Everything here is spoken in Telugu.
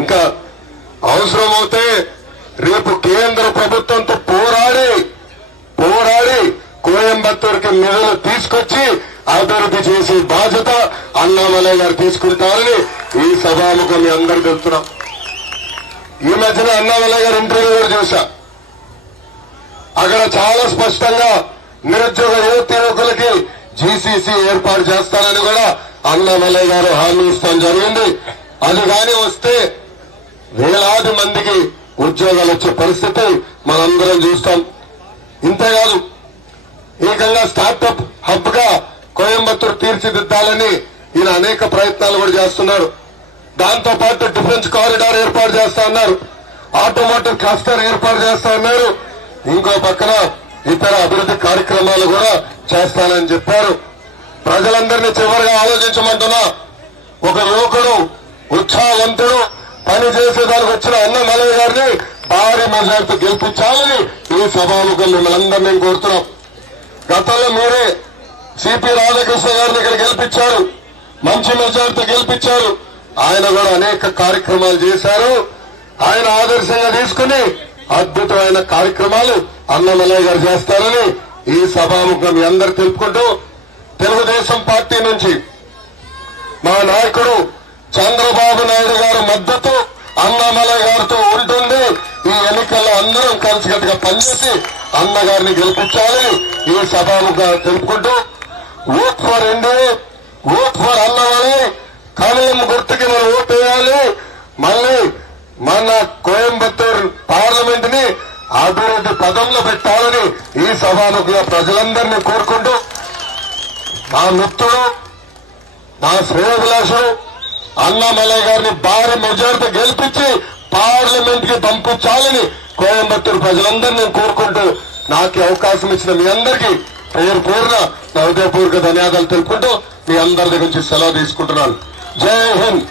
ఇంకా అవసరమవుతే రేపు కేంద్ర ప్రభుత్వంతో పోరాడి కోయంబత్తూరుకి నిధులు తీసుకొచ్చి అభివృద్ధి చేసే బాధ్యత అన్నామలై గారు తీసుకుంటారని ఈ సభాముఖం మీ అందరూ తెలుస్తున్నాం. ఈ మధ్యన అన్నామలై గారు ఇంటర్వ్యూ కూడా చూశా. అక్కడ చాలా స్పష్టంగా నిరుద్యోగ యువకులకి జీసీసీ ఏర్పాటు చేస్తానని కూడా అన్నామలై గారు హామీ ఇస్తాం జరిగింది. అది కానీ వస్తే వేలాది మందికి ఉద్యోగాలు వచ్చే పరిస్థితి మనందరం చూస్తాం. ఇంతేకాదు ఏకంగా స్టార్టప్ హబ్ గా కోయంబత్తూరు తీర్చిదిద్దాలని ఈయన అనేక ప్రయత్నాలు కూడా చేస్తున్నారు. దాంతో పాటు డిఫెన్స్ కారిడార్ ఏర్పాటు చేస్తా ఉన్నారు, ఆటోమోటివ్ క్లస్టర్ ఏర్పాటు చేస్తా ఉన్నారు, ఇంకో పక్కన ఇతర అభివృద్ధి కార్యక్రమాలు కూడా చేస్తానని చెప్పారు. ప్రజలందరినీ చివరిగా ఆలోచించమంటున్నా, ఒక యువకుడు ఉత్సాహవంతుడు పని చేసేదానికి వచ్చిన అన్నామలై గారిని భారీ మెజార్టీతో గెలిపించాలని ఈ సభాముఖం మిమ్మల్ని అందరినీ కోరుతున్నాం. గతంలో మీరే సిపి రాధాకృష్ణ గారిని ఇక్కడ గెలిపించారు, మంచి మెజార్టీతో గెలిపించారు. ఆయన కూడా అనేక కార్యక్రమాలు చేశారు. ఆయన ఆదర్శంగా తీసుకుని అద్భుతమైన కార్యక్రమాలు అన్నామలై గారు చేస్తారని ఈ సభాముఖం మీ అందరు తెలుపుకుంటూ, తెలుగుదేశం పార్టీ నుంచి మా నాయకుడు చంద్రబాబు నాయుడు గారి మద్దతు అన్నామలై గారితో ఉంటుంది. ఈ ఎన్నికల్లో అందరం కలిసికట్టుగా పనిచేసి అన్నగారిని గెలిపించాలని ఈ సభాముఖంగా తెలుపుకుంటూ, vote for India, vote for Annamalai, కమలం గుర్తుకి మనం ఓటు వేయాలి. మళ్ళీ మన కోయంబత్తూరు పార్లమెంట్ ని అభివృద్ధి పదంలో పెట్టాలని ఈ సభాముఖంగా ప్రజలందరినీ కోరుకుంటూ, నా మిత్రుడు, నా శ్రేయోభిలాషుడు అన్నామలై గారిని భారీ మెజార్టీ గెలిపించి పార్లమెంట్ కి పంపించాలని కోయంబత్తూరు ప్రజలందరినీ కోరుకుంటూ, నాకు అవకాశం ఇచ్చిన మీ అందరికీ పేరు పేరున నా హృదయపూర్వక ధన్యవాదాలు తెలుపుకుంటూ మీ అందరి దగ్గర నుంచి సెలవు తీసుకుంటున్నాను. జై హింద్.